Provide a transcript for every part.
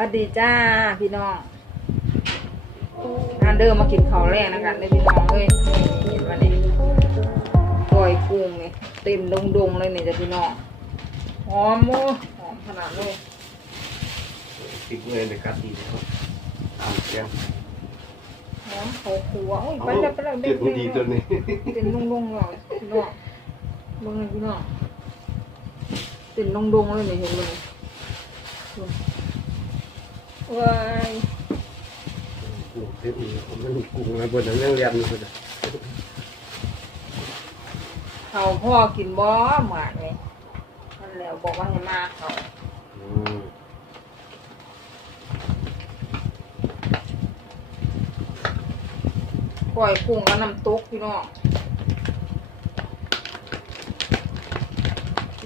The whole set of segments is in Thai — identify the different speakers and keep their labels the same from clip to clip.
Speaker 1: วัสดีจ้าพี่น้องงานเดิมมากินข้าวแรกนะกันเลยพี่น้องเอ้ยนี่เห็นวันนี้กล้อยกุ้งนี่เต็มดงๆเลยนี่จ้ะพี่น้องหอมโมูหอมขนาดเลย
Speaker 2: ติดเงินในกัดดีนะครับอ่านเสียง
Speaker 1: หอมโขกหัวโอ้ยไปแล้วไปแล้ว
Speaker 2: เด็ดดีตัวนี้
Speaker 1: เต็มดงๆเลยพี่น้องเบิ่งเลยพี่น้องเต็มดงๆเลยนี่เห็นเลย ว้าย
Speaker 2: กุ้งเต็มอีกผมมันกุ้งอะไรบนนั้นเรื่องเรียนนี่คนละ
Speaker 1: เขาพ่อกินบ่หมากเลยนั่นแหล้วบอกว่าให้มาเขา
Speaker 2: อืม
Speaker 1: ปล่อยกุ้งกับน้ำตกพี่น้อง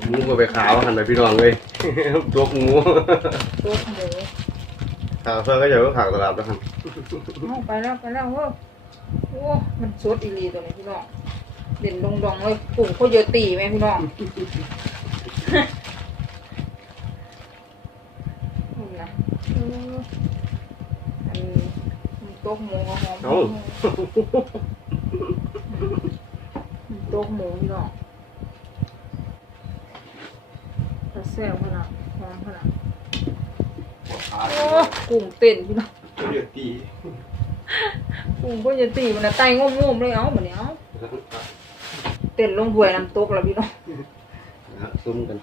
Speaker 2: หมูก็ไปขาวหันไปพี่น้องเลย ตัวหมู
Speaker 1: ตกหมู
Speaker 2: ขาวเพื่อก็จะก็ขาวตลาดแล้วครับ
Speaker 1: เอาไปแล้วไปแล้วเว้ยโอ้มันสดอีหลีตัวนี้พี่น้องเด่นดงดองเลยกุ้งเขาเยอะตีไหมพี่น้องนี่นะเอออันน้ำตกหมูก็หอม
Speaker 2: เอ้า
Speaker 1: น้ำตกหมูพี่น้องจะแซ่บขนาดหอมขนาด โอ้กุ้งเต้นพี่น้อง
Speaker 2: เดือดตี
Speaker 1: กุ้งก็จะตีมันนะไตงงมๆเลยเอ้ามันเนี้ยเอ้าเต้นลงถ้วยน้ำตกแล้วพี่น้อง
Speaker 2: นะซุ้มกัน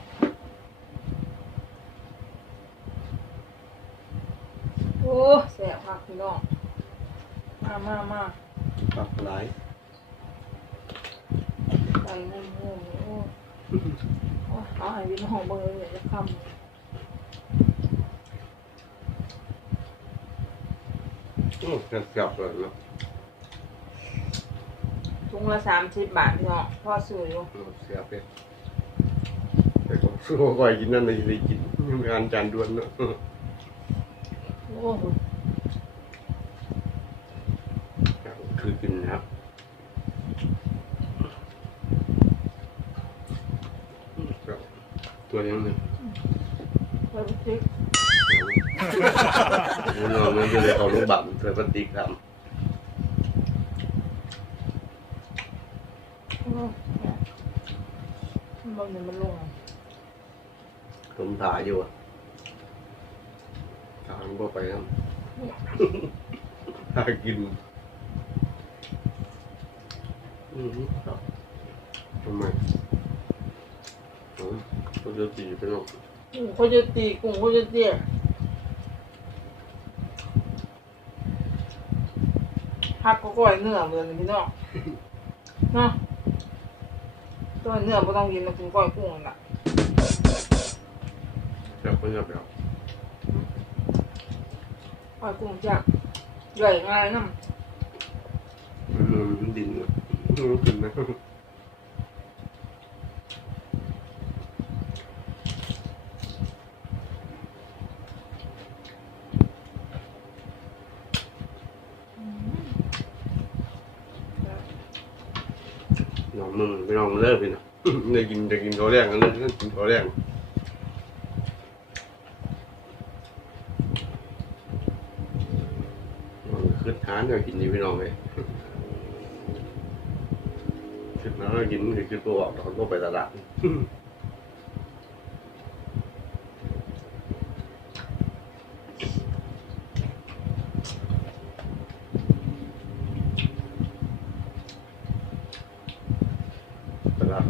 Speaker 1: โอ้แซ่บคักพี่น้องมามามา
Speaker 2: ปากหลาย
Speaker 1: ไตงงมๆเลยโอ้โอ้เอาให้พี่น้องเบิ่งเลยจะคำ
Speaker 2: อืมเกือบเลยเนาะ
Speaker 1: ถุงละสามสิบบาทพี่น้องพ่อซื้ออยู่
Speaker 2: เสียเป็ดแต่ก็สู้ก่อยกินนั่นเลยเลยกินงานจานด่วนเนาะ
Speaker 1: โอ้
Speaker 2: คือกินนะครับตัวยังหนึ่ง
Speaker 1: ไปพริก
Speaker 2: น้องมันจะได้เอาลูกบั่มเธอปฏิกรรม
Speaker 1: โอ้มันมันลง
Speaker 2: ต้มถาอยู่อะทางก็ไปครับหากินอืมครับทำไมอ๋อตัวเดียวตีไปหรอก
Speaker 1: กุ้งเขาจะตี กุ้งเขาจะเตี้ยหักก็ก้อยเนื้อเหมือนพี่น้องเนาะก้อยเนื้อไม่ต้องกินมากินก้อยกุ้งนั่นล่ะ
Speaker 2: แบบคนแบบแบบ
Speaker 1: ก้อยกุ้งจ้ะใหญ่ง่ายน้
Speaker 2: มันดินอะมันขึ้นนะ น้องมึงไปน้องเลิกไปนะได้กินได้กินข้าวแรงกันเลยกินข้าวแรงขึ้นทานก็กินนี่พี่น้องเลยขึ้นแล้วก็กินคือคือตัวออกตอนก็ไปตลาด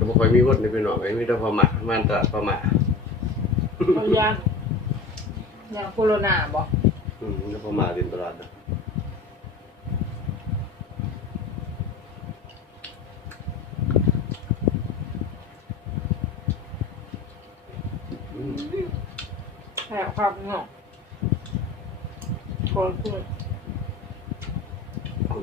Speaker 2: ตลาดก็ไม่ค่อยมีคนในพี่น้องไอ้มีแต่พม่ามันตลาดพม่าำ
Speaker 1: เขาย่างย่างโคโรนาบ่
Speaker 2: อืมแล้วพม่าเดินตลาดนะอืม
Speaker 1: แซ่บครับพี่น้องก้อยกุ้ง
Speaker 2: เอา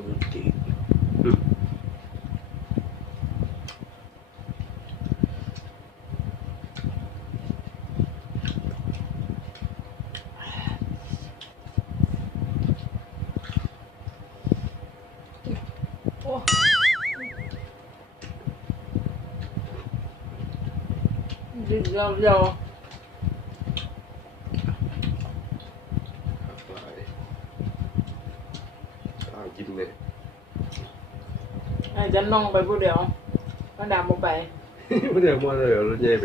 Speaker 1: ยาวยาวกิน
Speaker 2: เลย
Speaker 1: ไอ้จันน้องไปผู้เดียวมันดำมาไป
Speaker 2: ผู้เดียวมันเลยราเย่ไป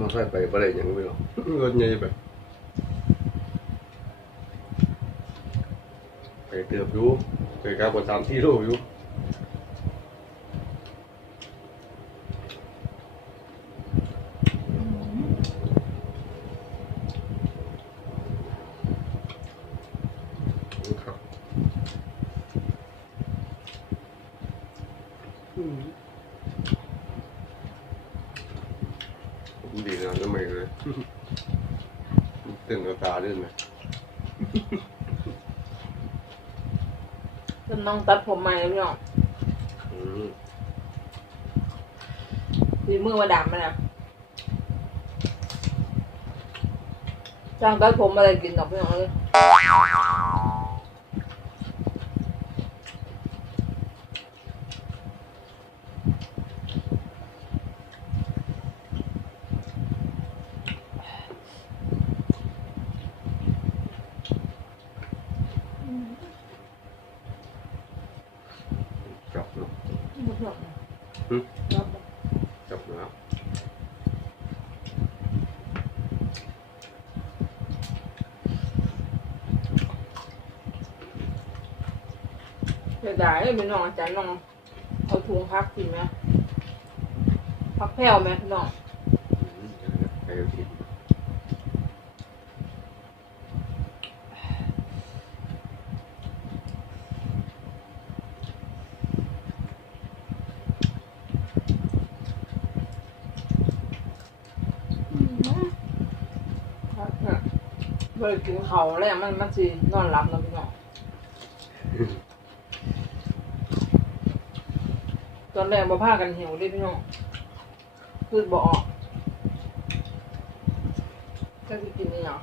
Speaker 2: มาใส่ไปประเดี๋ยวยังไม่หรอกรถเย่ไปไปเติบอยู่ไปกับทสามที่โลอยู่ ตื่นกับตาด้วยไหม
Speaker 1: จะน้องตัดผมใหม่แล้วพี่น้อง
Speaker 2: อืม
Speaker 1: ฝีมือมาดามแล้วจ้างตัดผมอะไรกินดอกพี่น้องเลย嗯
Speaker 2: จับเนาะ
Speaker 1: ไม่ชอบนะ
Speaker 2: หึ
Speaker 1: ชอบนะ
Speaker 2: จับแล้ว
Speaker 1: เสียดายเลยพี่น้องอาจารย์น้องเอาถุงพักกินไหมพักแผ่วไหมพี่น้อง
Speaker 2: อืมใครจะกิน
Speaker 1: ครับเนี่ยเมื่อกินเขาแล้วมันมันสินอนหลับเนาะพี่น้อง ตอนแรกบ่พากันหิวเดิพี่น้องคือบ่ออกก็สิกินนี่เนาะ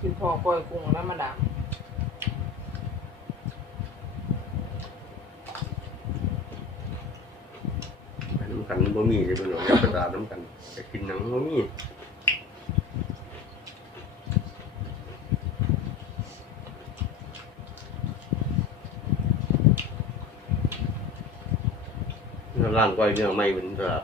Speaker 1: กินพอปล่อยกุ้งแล้วมาดาม
Speaker 2: น้ำกันบ่มีเลยเป็นหรอกยับกระดาษน้ำกันไปกินหนังบ่มี ล่างก้อยเนื้อไม่เป็นตลาด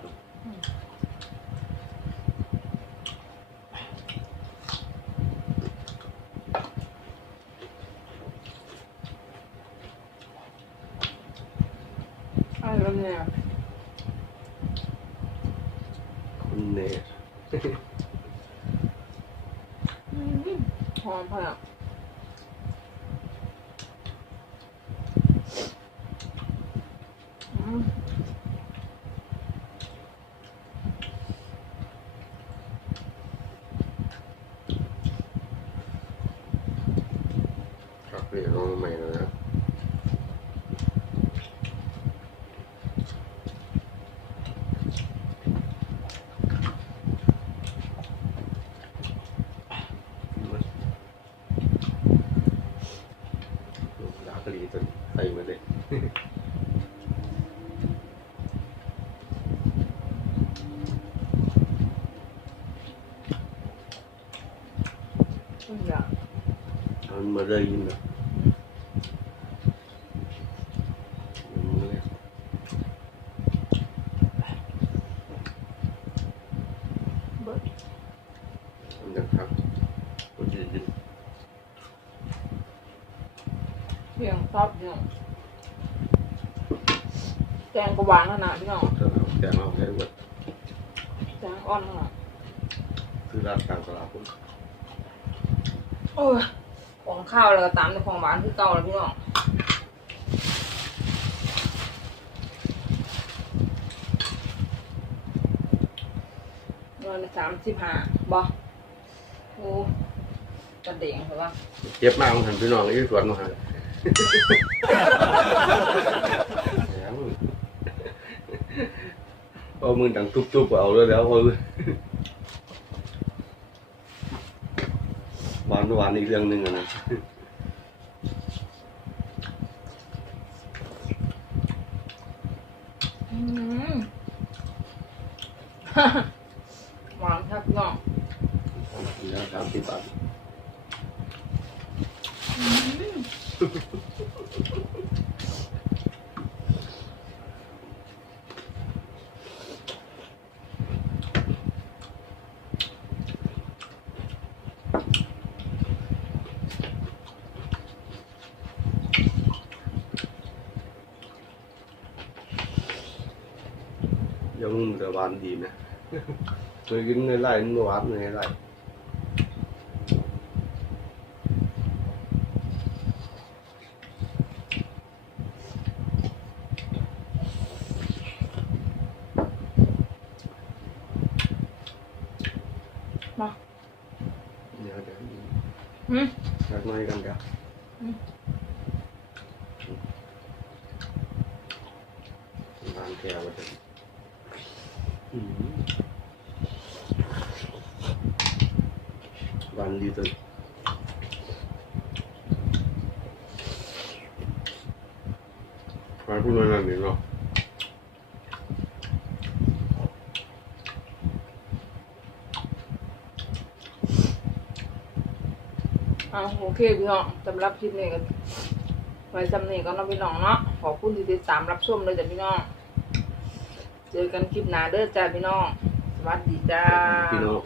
Speaker 1: อะไรแบบเนี้ย
Speaker 2: คุณเน่
Speaker 1: อืมหอมพะอะอืม
Speaker 2: ครับ เรียกน้องใหม่แล้วนะดากะลีจนใส่มาเลย
Speaker 1: ทุกอย่าง
Speaker 2: มันมาเลยยินแบบมันเลย
Speaker 1: เบิด
Speaker 2: มั นจะครับก็จะยิน
Speaker 1: เพียงซอบพี่น้องแกงกระวางขนาดพี่น้อง
Speaker 2: จะเอาแกงเอาได้หมด
Speaker 1: แกงอ่อนขนาด
Speaker 2: คือร้านกลางตลาดผม
Speaker 1: โอ้ยของข้าวแล้วก็ตามในของหวานคือเก่าแล้วพี่น้องเงินสามสิบห้าบ่โอ้ กระเด้งเหรอวะ
Speaker 2: เจ็บมาของหันพี่น้องอีสวนมาหาแหมเอามือดังทุบๆเอาเลยแล้วเอาหวานหวานอีกเรื่องหนึ่งนะ
Speaker 1: อืม หวานครับพี่น้อง
Speaker 2: สิบบาท ยังแต่หวานดีนะเคยกินในไร่มันหวานในไร่
Speaker 1: มา
Speaker 2: เดี๋ยวเดี๋ยว
Speaker 1: อื ม
Speaker 2: สักหน่อยกันครับ
Speaker 1: อืม
Speaker 2: ทานแก้วไป เลยอืมหวานดีจังหวานพูดมาหน่อยเนา
Speaker 1: โอเคพี่น้องสำหรับคลิปนี้ก็ไว้สำเนียก็น้องพี่น้องเนาะขอบคุณที่ติดตามรับชมเลยจ้ะพี่น้อง เจอกันคลิปหน้าเด้อจ้าพี่น้อง สวัสดีจ้า
Speaker 2: พี่น้อง